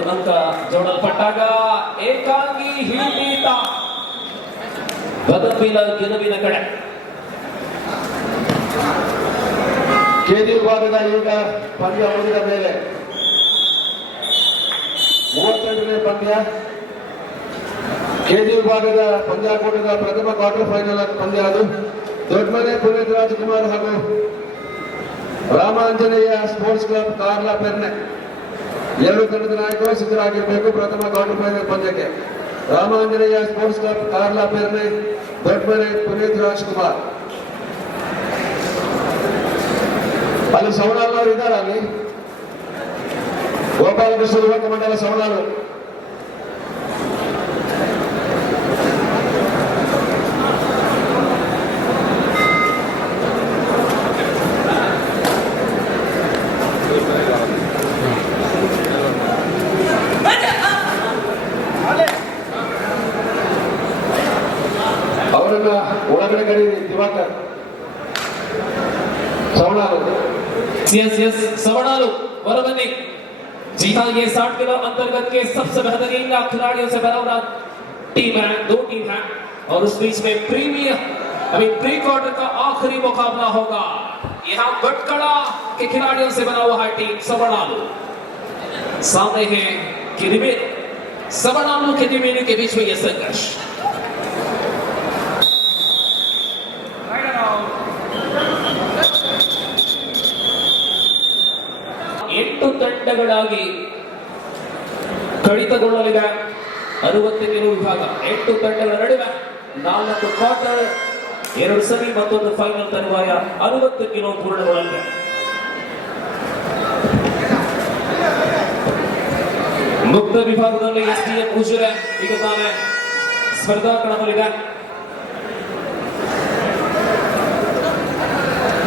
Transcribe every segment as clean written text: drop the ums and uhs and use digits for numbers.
ಒಂದು ಅಂಕ ಜೋಡಲ್ಪಟ್ಟಾಗ ಏಕಾಂಗಿ ಹಿಡಿತ ಗೆಲುವಿನ ಕಡೆ. ಕೆಜಿ ವಿಭಾಗದ ಈಗ ಪಂದ್ಯ ಮುಗಿದ ಮೇಲೆ 32ನೇ ಪಂದ್ಯ ಕೆಜಿ ವಿಭಾಗದ ಪಂದ್ಯಾಕೂಟದ ಪ್ರಥಮ ಕ್ವಾರ್ಟರ್ ಫೈನಲ್ ಪಂದ್ಯ. ಅದು ದೊಡ್ಡಮನೆ ಪುನೀತ್ ರಾಜ್ಕುಮಾರ್ ಹಾಗೂ ರಾಮಾಂಜನೇಯ ಸ್ಪೋರ್ಟ್ಸ್ ಕ್ಲಬ್ ಕಾರ್ಲಾ ಪೆರ್ನೆ ಎರಡು ತಂಡದ ನಾಯಕರು ಸಿದ್ಧರಾಗಿರಬೇಕು. ಪ್ರಥಮ ಕ್ವಾರ್ಟರ್ ಫೈನಲ್ ಪಂದ್ಯಕ್ಕೆ ರಾಮಾಂಜನೇಯ ಸ್ಪೋರ್ಟ್ಸ್ ಕ್ಲಬ್ ಕಾರ್ಲಾ ಪೆರ್ನೆ, ದೊಡ್ಡಮನೆ ಪುನೀತ್ ರಾಜ್ಕುಮಾರ್. ಅಲ್ಲಿ ಸವಣಾಲ್ನವರು ಇದ್ದಾರೆ. ಅಲ್ಲಿ ಗೋಪಾಲಕೃಷ್ಣ ಯುವಕ ಮಂಡಲ ಸವಣಾಲು. ಅವರನ್ನ ಒಳಗಡೆ ಕರೀರಿ. ದಿವಾಕರ್ ಸವಣಾಲು. सवणालू बरबनी जीता ये 60 किलो अंतर्गत के सबसे बेहतरीन खिलाड़ियों से बना हुआ टीम है. 2 टीम है और उस बीच में प्री क्वार्टर का आखिरी मुकाबला होगा. यहाँ भटकड़ा के खिलाड़ियों से बना हुआ है टीम सवणालू. सामने है किरिमेर. सवणालू के किरिमेर के बीच में यह संघर्ष. ತಂಡಗಳಾಗಿ ಕಡಿತಗೊಳ್ಳಲಿದೆ 60 ಕಿಲೋ ವಿಭಾಗ. 8 ತಂಡಗಳ ನಡುವೆ 4 ಕ್ವಾರ್ಟರ್, 2 ಸೆಮಿ ಮತ್ತೊಂದು ಫೈನಲ್ ತರುವಾಯ 60 ಕಿಲೋ ಪೂರ್ಣಗೊಳ್ಳಲಿದೆ. ಮುಕ್ತ ವಿಭಾಗದಲ್ಲಿ ಎಸ್ಟಿಎಂ ಉಜಿರೆ ಈಗ ತಾನೇ ಸ್ಪರ್ಧಾ ಕಣದಲ್ಲಿದೆ.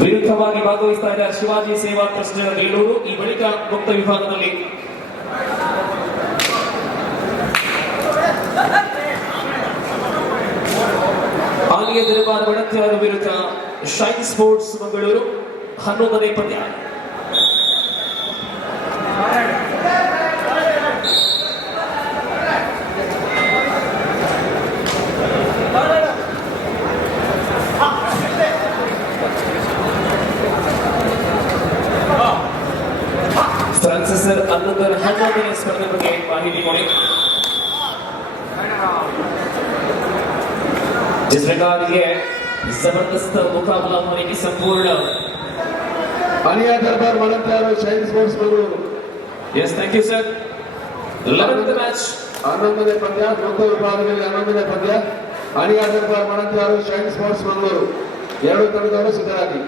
ವಿರುದ್ಧವಾಗಿ ಭಾಗವಹಿಸ್ತಾ ಇದೆ ಶಿವಾಜಿ ಸೇವಾ ಟ್ರಸ್ಟ್ ಬೇಲೂರು. ಈ ಬಳಿಕ ಮುಕ್ತ ವಿಭಾಗದಲ್ಲಿ ಆಲಿಯ ದರ್ಬಾರ್ ಬಡತ್ಯಾರ ವಿರುದ್ಧ ಶೈನ್ ಸ್ಪೋರ್ಟ್ಸ್ ಮಂಗಳೂರು. 11ನೇ ಪಂದ್ಯ. ಫ್ರಾನ್ಸಿಸ್ ಸರ್ 11ನೇ ಸ್ಪರ್ಧೆ ಬಗ್ಗೆ ಮಾಹಿತಿ ಕೊಡಿ. जिस प्रकार ये जबरदस्त मुकाबला होने की संपूर्ण Aniya Darbar Manathyaru Shine sports Mangaluru. Yes, thank you sir. 11th match 11ನೇ ಪಂದ್ಯ. ಮುಕ್ತ ವಿಭಾಗದಲ್ಲಿ 11ನೇ ಪಂದ್ಯ. ಅನಿಯಾ ದರ್ಬಾರ್ ಮಣತ್ಯಾರು ಶೈನ್ ಸ್ಪೋರ್ಟ್ಸ್ ಮಂಗಳೂರು ಎರಡು ತಂಡದವರು ಸಿದ್ಧರಾಗಿ.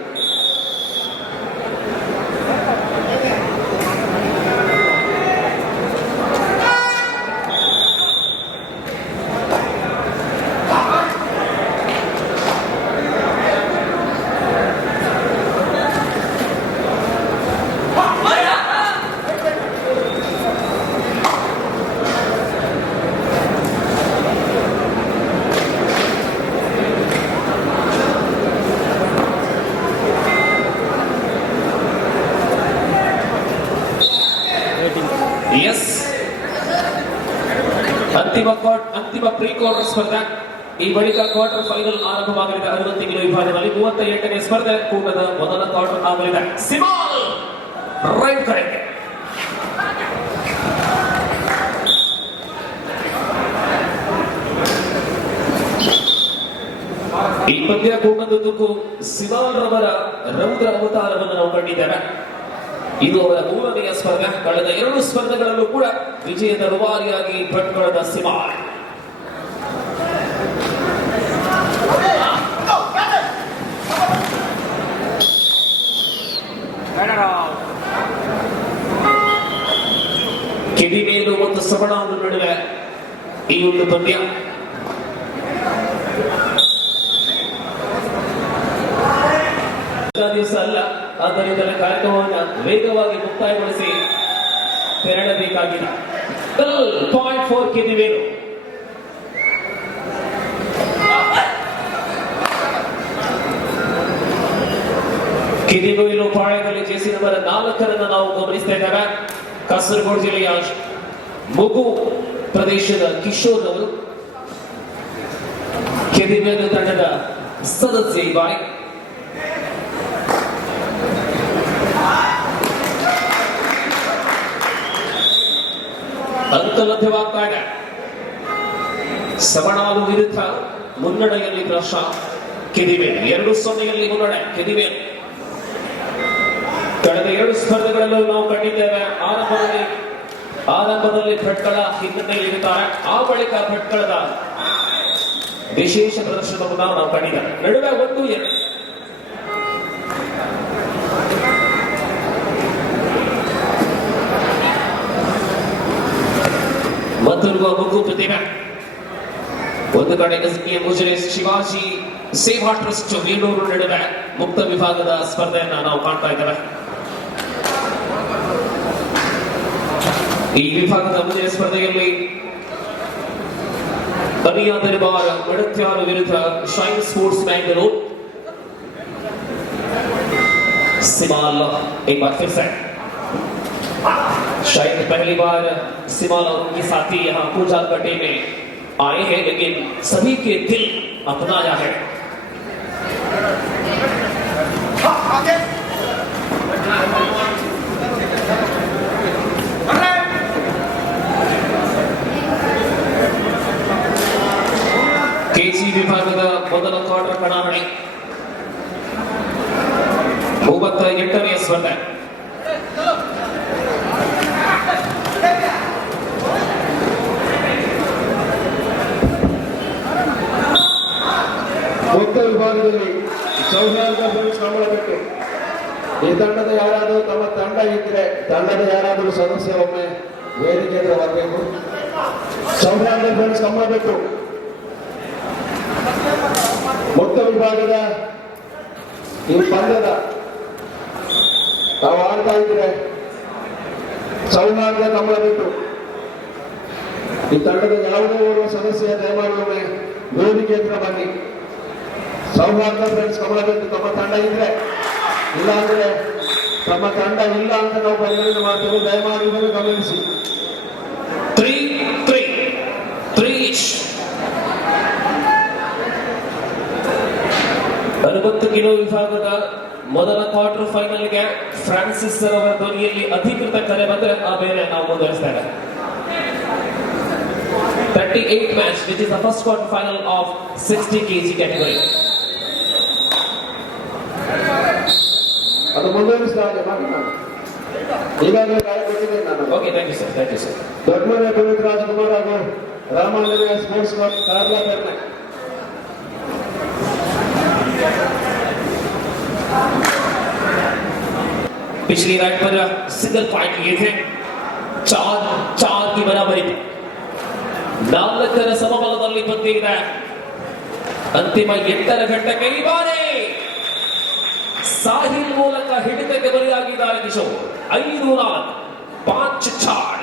ಅಂತಿಮ ಪ್ರೀ ಕ್ವಾರ್ಟರ್ ಸ್ಪರ್ಧೆ. ಈ ಬಳಿಕ ಕ್ವಾರ್ಟರ್ ಫೈನಲ್ ಆರಂಭವಾಗಲಿದೆ. 60 ಕಿಲೋ ವಿಭಾಗದಲ್ಲಿ 38ನೇ ಸ್ಪರ್ಧೆ. ಕೂಟದ ಮೊದಲ ಕ್ವಾರ್ಟರ್ ಆಗಲಿದೆ. ಸಿಮಾಲ್ ರೈಟ್ ಕಡೆಗೆ. ಈ ಪಂದ್ಯ ಕೂಟದುದ್ದಕ್ಕೂ ಸಿಮಾಲ್ ರವರ ರೌದ್ರ ಅವತಾರವನ್ನು ನಾವು ಕಂಡಿದ್ದೇವೆ. ಇದು ಅವರ 3ನೇ ಸ್ಪರ್ಧೆ. ಕಳೆದ 2 ಸ್ಪರ್ಧೆಗಳಲ್ಲೂ ಕೂಡ ವಿಜಯದ ರೂವಾರಿಯಾಗಿ ಭಟ್ಕಳದ ಸಿಮಾಲ್. ಕಿಡಿಮೇಲು ಮತ್ತು ಸವಣಾಲು ನಡುವೆ ಈ ಒಂದು ಪಂದ್ಯ. ದಿವಸ ಅಲ್ಲ, ಆದ್ದರಿಂದ ಕಾರ್ಯಕ್ರಮವನ್ನು ವೇಗವಾಗಿ ಮುಕ್ತಾಯಗೊಳಿಸಿ ತೆರಳಬೇಕಾಗಿದೆ. 0.4 ಕಿಡಿಮೇಲು. ಕಿಡಿಮೇಲು ಪಾಳ್ಯದಲ್ಲಿ ಜೆಸಿ ನಂಬರ್ 4 ನಾವು ಗಮನಿಸ್ತಾ ಇದ್ದೇವೆ. ಕಾಸರಗೋಡು ಜಿಲ್ಲೆಯ ಮುಗು ಪ್ರದೇಶದ ಕಿಶೋರ್ ಅವರು, ಕೆದಿಮೇಲು ತಂಡದ ಸದಸ್ಯ ಈ ಬಾರಿ. ಅಂಕ ಲಭ್ಯವಾಗ್ತಾ ಇದೆ. ಸವಣಾಲು ವಿರುದ್ಧ ಮುನ್ನಡೆಯಲ್ಲಿ ಪ್ರಶಾಂತ್. ಕೆದಿಮೇಲು 2-0 ಮುನ್ನಡೆ ಕೆದಿಮೇಲು. ಕಳೆದ 2 ಸ್ಪರ್ಧೆಗಳಲ್ಲೂ ನಾವು ಕಂಡಿದ್ದೇವೆ. ಆರಂಭದಲ್ಲಿ ಭಟ್ಕಳ ಹಿನ್ನೆಲೆಯಲ್ಲಿರುತ್ತಾರೆ, ಆ ಬಳಿಕ ಭಟ್ಕಳದ ವಿಶೇಷ ಪ್ರದರ್ಶನವನ್ನು ನಾವು ಕಂಡಿದ್ದೇವೆ. ನಡುವೆ 1-2 ಮತ್ತೊಂದು ಮುಗು ಪ್ರತಿಭೆ. ಒಂದು ಕಡೆ ಎಸ್ಪಿಎಂ ಮುಜರೇಸ್ ಶಿವಾಜಿ ಸೇವಾ ಟ್ರಸ್ಟ್ ವೀಣೂರು ನಡುವೆ ಮುಕ್ತ ವಿಭಾಗದ ಸ್ಪರ್ಧೆಯನ್ನ ನಾವು ಕಾಣ್ತಾ ಇದ್ದೇವೆ. ಈ ವಿಭಾಗದ ಮುಂದಿನ ಸ್ಪರ್ಧೆಯಲ್ಲಿ ಅನಿಯಾ ದರ್ಬಾರ್ ಮಡತ್ಯಾರು ವಿರುದ್ಧ ಶೈನ್ ಸ್ಪೋರ್ಟ್ಸ್ बैंगलोर. सिमाल एक बार फिर से शायद पहली बार सिमाल और उनके साथी यहाँ पूजा गड्ढे में आए हैं, लेकिन सभी के दिल अपनाया है. ಕೆಸಿ ವಿಭಾಗದ ಮೊದಲ ಕ್ವಾರ್ಟರ್ ಕಣಾವಳಿ 38ನೇ ಸ್ಪರ್ಧೆ. ಮೊತ್ತ ವಿಭಾಗದಲ್ಲಿ ಸೌಹಾರ್ದ ಫ್ರೆಂಡ್ಸ್ ಕಮಲಬೆಟ್ಟು. ಈ ತಂಡದ ಯಾರಾದರೂ ತಮ್ಮ ತಂಡ ಇದ್ರೆ ತಂಡದ ಯಾರಾದರೂ ಸದಸ್ಯ ಒಮ್ಮೆ ವೇದಿಕೆಗೆ ಬರಬೇಕು. ಸೌಹಾರ್ದ ಫ್ರೆಂಡ್ಸ್ ಕಮಲಬೆಟ್ಟು ಮೊತ್ತ ವಿಭಾಗದ ಈ ಪಂದ್ಯದ ತಾವು ಆಡ್ತಾ ಇದ್ರೆ ಸೌಹಾರ್ದ ಕಮಲಬೆಟ್ಟು ಈ ತಂಡದ ಯಾವುದೇ ಓರ್ವ ಸದಸ್ಯ ದಯಮಾಡಿ ಒಮ್ಮೆ ವೇದಿಕೆ ಹತ್ರ ಬನ್ನಿ. ಸೌಹಾರ್ದ ಫ್ರೆಂಡ್ಸ್ ಕಮಲಬೆಟ್ಟು ತಮ್ಮ ತಂಡ ಇದ್ರೆ, ಇಲ್ಲ ಅಂದ್ರೆ ತಮ್ಮ ತಂಡ ಇಲ್ಲ ಅಂತ ನಾವು ಪರಿಗಣನೆ ಮಾಡ್ತೇವೆ. ದಯಮಾಡಿ ಇದನ್ನು ಗಮನಿಸಿ. 3-3 60 ಕಿಲೋ ವಿಭಾಗದ ಮೊದಲ ಕ್ವಾರ್ಟರ್ ಫೈನಲ್ಗೆ ಫ್ರಾನ್ಸಿಸ್ ಅವರ ಧ್ವನಿಯಲ್ಲಿ ಅಧಿಕೃತ ಕರೆ ಬಂದ್ರೆ ಆಮೇಲೆ ನಾವು ಮುಂದುವರಿಸ್ತೇವೆ. 38 match, which is the first quarter final of 60 kg category. ಅದು ಮುಂದುವರಿಸಿದ ಹಾಗೆ ಮಾಡಿ ನಾನು ಈಗಾಗಲೇ ಕಾಯ ಕೊಟ್ಟಿದ್ದೇನೆ ನಾನು. Okay, thank you sir. Doddamane Puneeth Rajkumar ಹಾಗೂ ರಾಮಾಂಜನೇಯ ಸ್ಪೋರ್ಟ್ಸ್ ಕ್ಲಬ್ ಕಾರ್ಲಾ ಪೇರ್ನೆ. पिछली राइड पर सिंगल पॉइंट लिए थे. 4 की बराबरी. 4 ಸಮಬಲದಲ್ಲಿ ಬಂದಿದೆ. ಅಂತಿಮ 8ರ ಘಟ್ಟಕ್ಕೆ ಈ ಬಾರಿ ಸಾಹಿಲ್ ಮೂಲಕ ಹಿಡಿತಕ್ಕೆ ಬಲಿಯಾಗಿದ್ದಾರೆ ಕಿಶೋರ್. 5-4 5-4.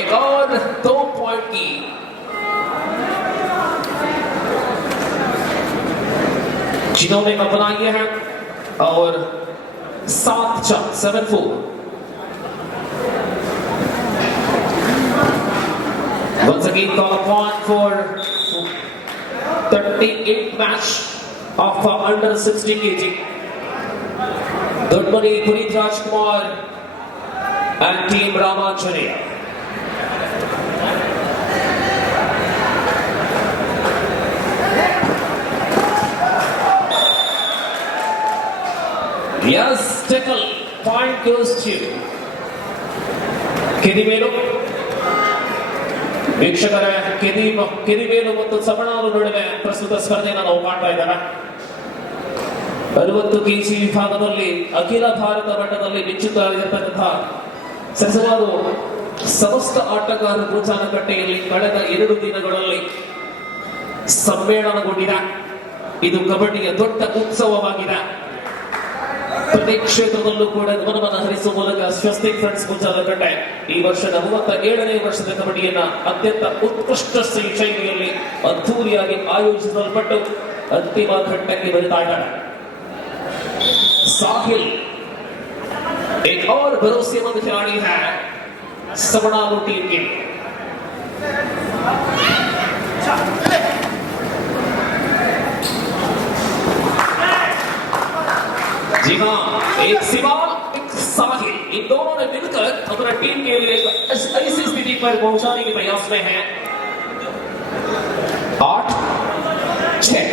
एक और 2 पॉइंट की जिन्होंने अपनाई है और 7-4. Once again call upon for 38 match of under 60 kg. Dudmani Puneet Rajkumar and team Ramanjaniya. Yes, tackle. Point goes to ಕೆದಿಮೇಲು. ವೀಕ್ಷಕರೇ, ಕೆದಿಮೇಲು ಮತ್ತು ಸವಣಾಲು ನಡುವೆ ಪ್ರಸ್ತುತ ಸ್ಪರ್ಧೆಯನ್ನು ನಾವು ಕಾಣ್ತಾ ಇದ್ದೇವೆ. 60 kg ವಿಭಾಗದಲ್ಲಿ ಅಖಿಲ ಭಾರತ ಮಟ್ಟದಲ್ಲಿ ಮಿಂಚುತ್ತಾ ಇರತಕ್ಕಂತಹ ಸರಿಸುಮಾರು ಸಮಸ್ತ ಆಟಗಾರರು ಪ್ರೋತ್ಸಾಹಕಟ್ಟೆಯಲ್ಲಿ ಕಳೆದ 2 ದಿನಗಳಲ್ಲಿ ಸಮ್ಮೇಳನಗೊಂಡಿದೆ. ಇದು ಕಬಡ್ಡಿಯ ದೊಡ್ಡ ಉತ್ಸವವಾಗಿದೆ. ಪ್ರತಿ ಕ್ಷೇತ್ರದಲ್ಲೂ ಕೂಡ ಗಮನವನ್ನು ಹರಿಸುವ ಮೂಲಕ ಸ್ವಸ್ತಿಕ್ ಫ್ರೆಂಡ್ಸ್ ಮುಚ್ಚಾಲಕಟ್ಟೆ ಈ ವರ್ಷದ 37ನೇ ವರ್ಷದ ಕಬಡ್ಡಿಯನ್ನ ಅತ್ಯಂತ ಉತ್ಕೃಷ್ಟ ಶೈಲಿಯಲ್ಲಿ ಅದ್ಧೂರಿಯಾಗಿ ಆಯೋಜಿಸಲ್ಪಟ್ಟು ಅಂತಿಮ ಘಟ್ಟಕ್ಕೆ ಬರುತ್ತಾ ಇದ್ದಾರೆ. साहिल एक और भरोसेमंद खिलाड़ी है सबड़ालू टीम के. जी हाँ, एक सिवाल एक साहिल, इन दोनों ने मिलकर अपना टीम के लिए ऐसी स्थिति पर पहुंचाने के प्रयास में हैं. 8-6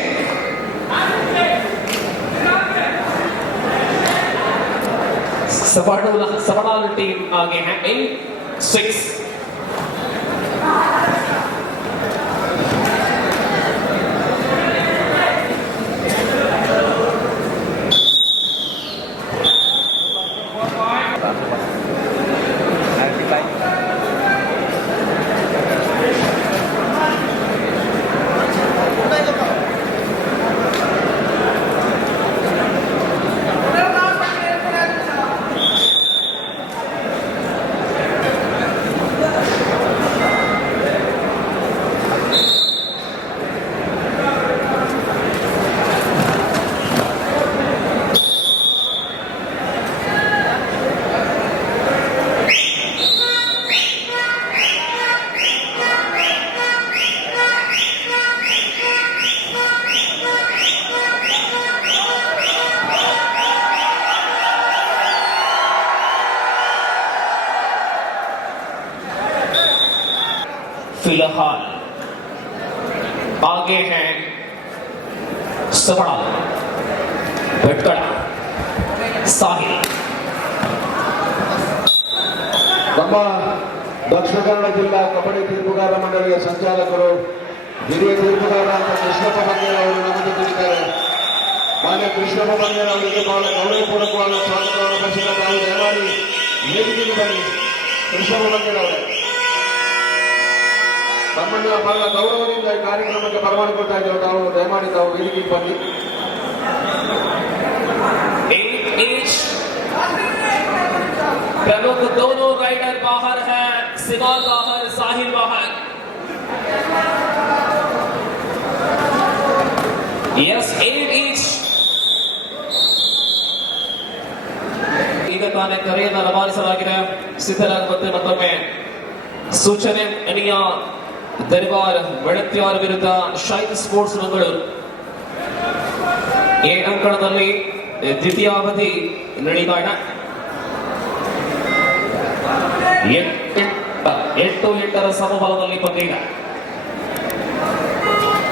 सबड़ालू टीम आगे है 8-6. फिलहाल आगे हैं सबड़ालू, भटकड़ा, साहिल. ನಮ್ಮ ದಕ್ಷಿಣ ಕನ್ನಡ ಜಿಲ್ಲಾ ಕಬಡ್ಡಿ ತೀರ್ಪುಗಾರ ಮಂಡಳಿಯ ಸಂಚಾಲಕರು ಹಿರಿಯ ತೀರ್ಪುಗಾರ ಅಂತ ಕೃಷ್ಣಪ್ಪ ಬಂಗೇರ ಅವರು ನಮ್ಮ ಜೊತೆಗಿದ್ದಾರೆ. ಮಾನ್ಯ ಕೃಷ್ಣಪ್ಪ ಬಂಗೇರ ಅವರಿಗೆ ಬಹಳ ಗೌರವಪೂರ್ವಕವಾದ ಸ್ವಾಗತವನ್ನು ಬಯಸಿದ ತಾವು ದಯಮಾಡಿ ವೇದಿಕೆಗೆ ಬನ್ನಿ. ಕೃಷ್ಣಪ್ಪ ಬಂಗೇರ ಅವರೇ ನಮ್ಮನ್ನ ಬಹಳ ಗೌರವದಿಂದ ಈ ಕಾರ್ಯಕ್ರಮಕ್ಕೆ ಬರಮಾಡಿಕೊಳ್ತಾ ಇದ್ದೇವೆ. ತಾವು ದಯಮಾಡಿ ತಾವು ವೇದಿಕೆಗೆ ಬನ್ನಿ. प्रमुख दोनों राइडर बाहर है, सिवाल बाहर, साहिल बाहर. Yes 8 each. ಈಗ ತಾನೇ ಕರೆಯನ್ನು ರವಾನಿಸಲಾಗಿದೆ. ಸಿದ್ಧರಾಗುವಂತೆ ಮತ್ತೊಮ್ಮೆ ಸೂಚನೆ. ಅನಿಯ ದರ್ಬಾರ್ ಬೆಳತ್ಯಾರ್ ವಿರುದ್ಧ ಶೈನ್ ಸ್ಪೋರ್ಟ್ಸ್ ಮಂಗಳೂರು. ಈ ಅಂಕಣದಲ್ಲಿ ದ್ವಿತೀಯಾವಧಿ ನಡೀತಾ ಇದೆ. 8-8 സമബലದಲ್ಲಿ പങ്കെടുക്ക.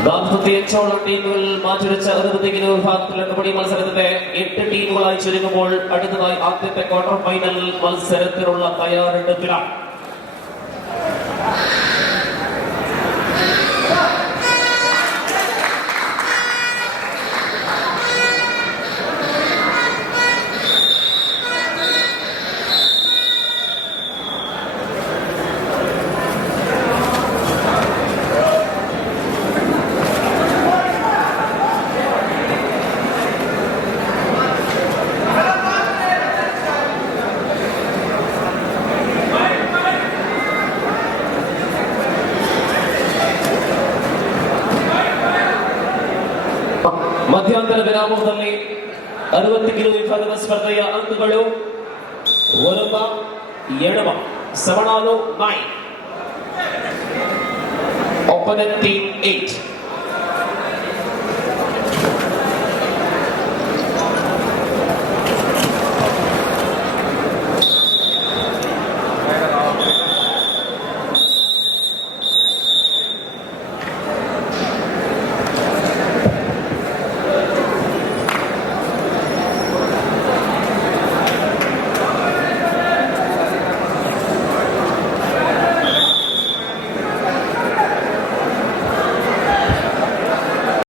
ദാമ്പത്യ എച്ചോളം ടീമുകൾ മാറ്റിവെച്ച 60 വിഭാഗത്തിലെ കബഡി മത്സരത്തിന്റെ 8 ടീമുകളായി ചുരുങ്ങുമ്പോൾ അടുത്തതായി ആദ്യത്തെ ക്വാർട്ടർ ഫൈനൽ മത്സരത്തിനുള്ള തയ്യാറെടുപ്പിലാണ്. ಮಧ್ಯಂತರ ವಿರಾಮದಲ್ಲಿ 60 ಕಿಲೋ ವಿಭಾಗದ ಸ್ಪರ್ಧೆಯ ಅಂಕಗಳು ಒರಬ ಎಡಮ ಸವಣಾಲು 9, opponent team 8.